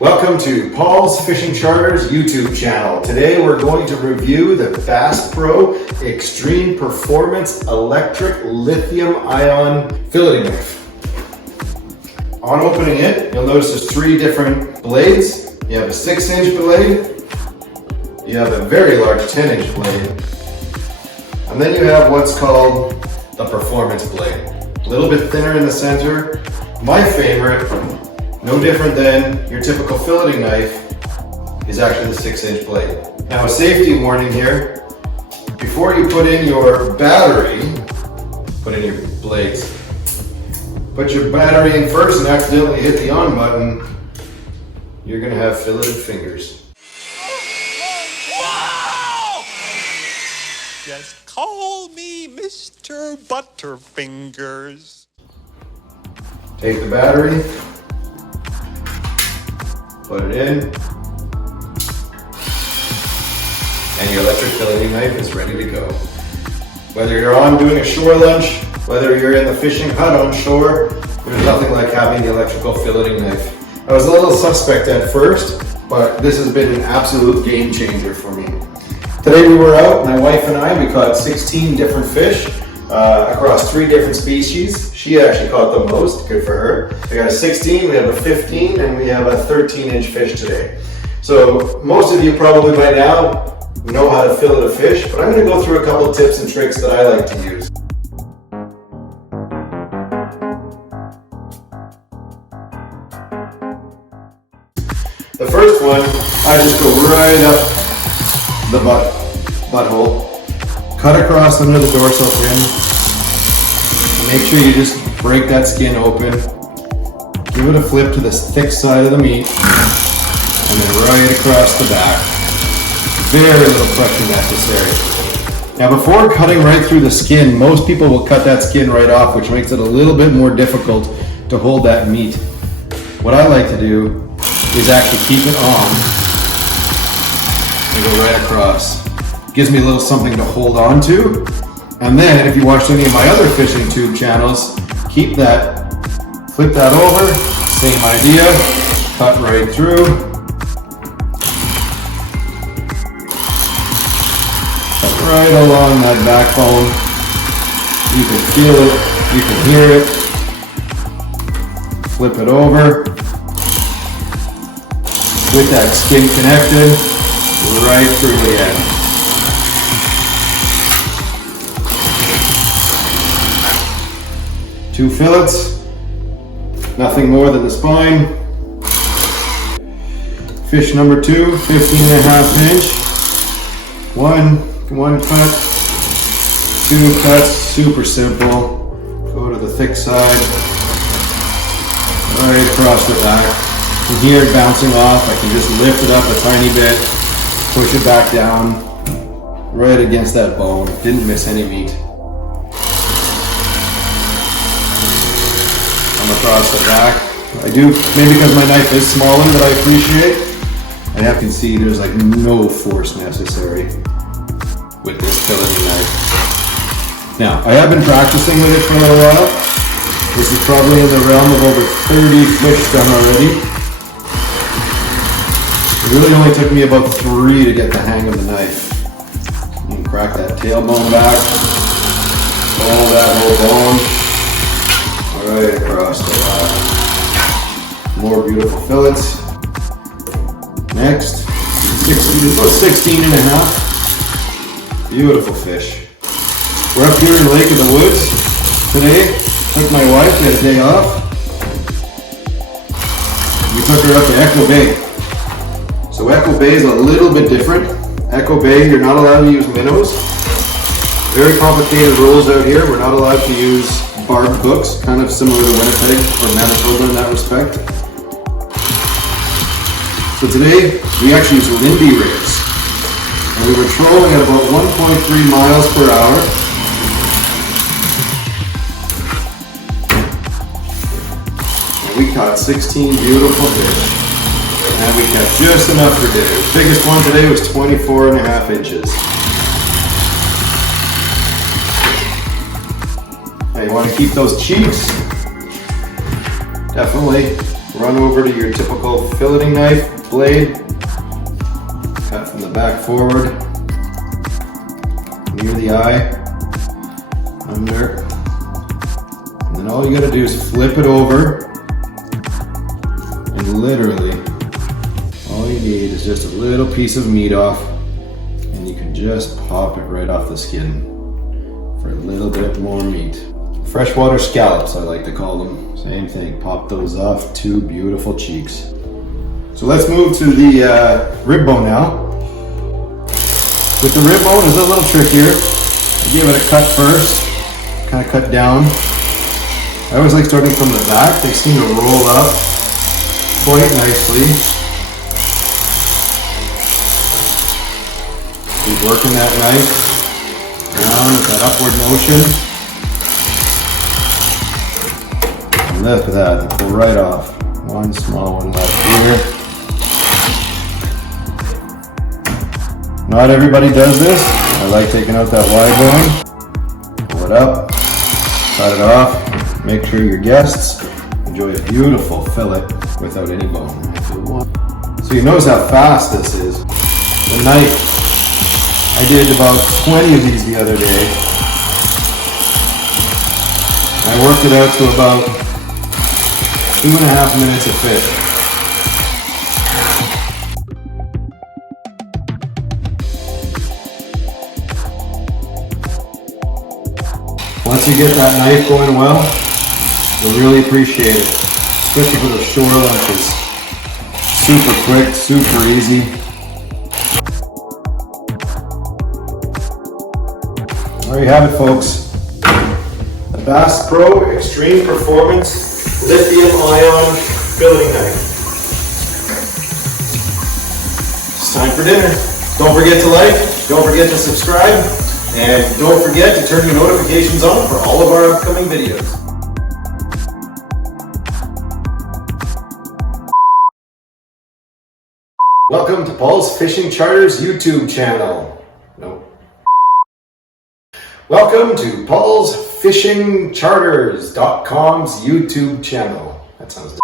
Welcome to Paul's Fishing Charters YouTube channel. Today we're going to review the Bass Pro Extreme Performance Electric Lithium Ion Filleting Knife. On opening it, you'll notice there's three different blades. You have a 6-inch blade, you have a very large 10-inch blade, and then you have what's called the Performance blade. A little bit thinner in the center. My favorite, no different than your typical filleting knife, is actually the 6-inch blade. Now, a safety warning here. Before you put in your battery, put in your blades. Put your battery in first and accidentally hit the on button, you're gonna have filleted fingers. Wow! Just call me Mr. Butterfingers. Take the battery, put it in, and your electric filleting knife is ready to go. Whether you're on doing a shore lunch, whether you're in the fishing hut on shore, there's nothing like having the electrical filleting knife. I was a little suspect at first, but this has been an absolute game changer for me. Today we were out, my wife and I, we caught 16 different fish across 3 different species. She actually caught the most, good for her. We got a 16, we have a 15, and we have a 13-inch fish today. So most of you probably by now know how to fillet a fish, but I'm going to go through a couple of tips and tricks that I like to use. The first one, I just go right up the butthole, cut across under the dorsal fin. Make sure you just break that skin open. Give it a flip to the thick side of the meat, and then right across the back. Very little pressure necessary. Now, before cutting right through the skin, most people will cut that skin right off, which makes it a little bit more difficult to hold that meat. What I like to do is actually keep it on and go right across. Gives me a little something to hold on to. And then, if you watched any of my other fishing tube channels, keep that, flip that over, same idea, cut right through. Cut right along that backbone. You can feel it, you can hear it. Flip it over. With that skin connected, right through the end. Two fillets, nothing more than the spine. Fish number 2, 15.5 inch. One cut, 2 cuts, super simple. Go to the thick side, right across the back. You can hear it bouncing off. I can just lift it up a tiny bit, push it back down, right against that bone. Didn't miss any meat. Across the back. I do, maybe because my knife is smaller that I appreciate. And you can see there's like no force necessary with this filleting knife. Now, I have been practicing with it for a little while. This is probably in the realm of over 30 fish done already. It really only took me about 3 to get the hang of the knife. You can crack that tailbone back, pull that whole bone right across the back. More beautiful fillets. Next, 16.5. Beautiful fish. We're up here in Lake of the Woods today. Took my wife, we had a day off. We took her up to Echo Bay. So Echo Bay is a little bit different. Echo Bay, you're not allowed to use minnows. Very complicated rules out here. We're not allowed to use barbed hooks, kind of similar to Winnipeg or Manitoba in that respect. So today, we actually use Lindy rigs. And we were trolling at about 1.3 miles per hour. And we caught 16 beautiful fish. And we kept just enough for dinner. The biggest one today was 24.5 inches. Now you want to keep those cheeks definitely run over to your typical filleting knife blade, cut from the back forward, near the eye, under, and then all you gotta do is flip it over, and literally all you need is just a little piece of meat off, and you can just pop it right off the skin for a little bit more meat. Freshwater scallops, I like to call them. Same thing, pop those off, 2 beautiful cheeks. So let's move to the rib bone now. With the rib bone, it's a little trickier. I give it a cut first, kind of cut down. I always like starting from the back. They seem to roll up quite nicely. Keep working that knife down with that upward motion. And look at that, they pull right off. One small one left here. Not everybody does this. I like taking out that wide bone, pull it up, cut it off. Make sure your guests enjoy a beautiful fillet without any bone. So you notice how fast this is. The knife, I did about 20 of these the other day. I worked it out to about 2.5 minutes a fit. Once you get that knife going well, you'll really appreciate it, especially for the shore lunches. Super quick, super easy. There you have it, folks. The Bass Pro Extreme Performance Lithium-ion Filleting Knife. It's time for dinner. Don't forget to like, don't forget to subscribe, and don't forget to turn your notifications on for all of our upcoming videos. Welcome to Paul's Fishing Charters YouTube channel. Nope. Welcome to Paul's FishingCharters.com's YouTube channel. That sounds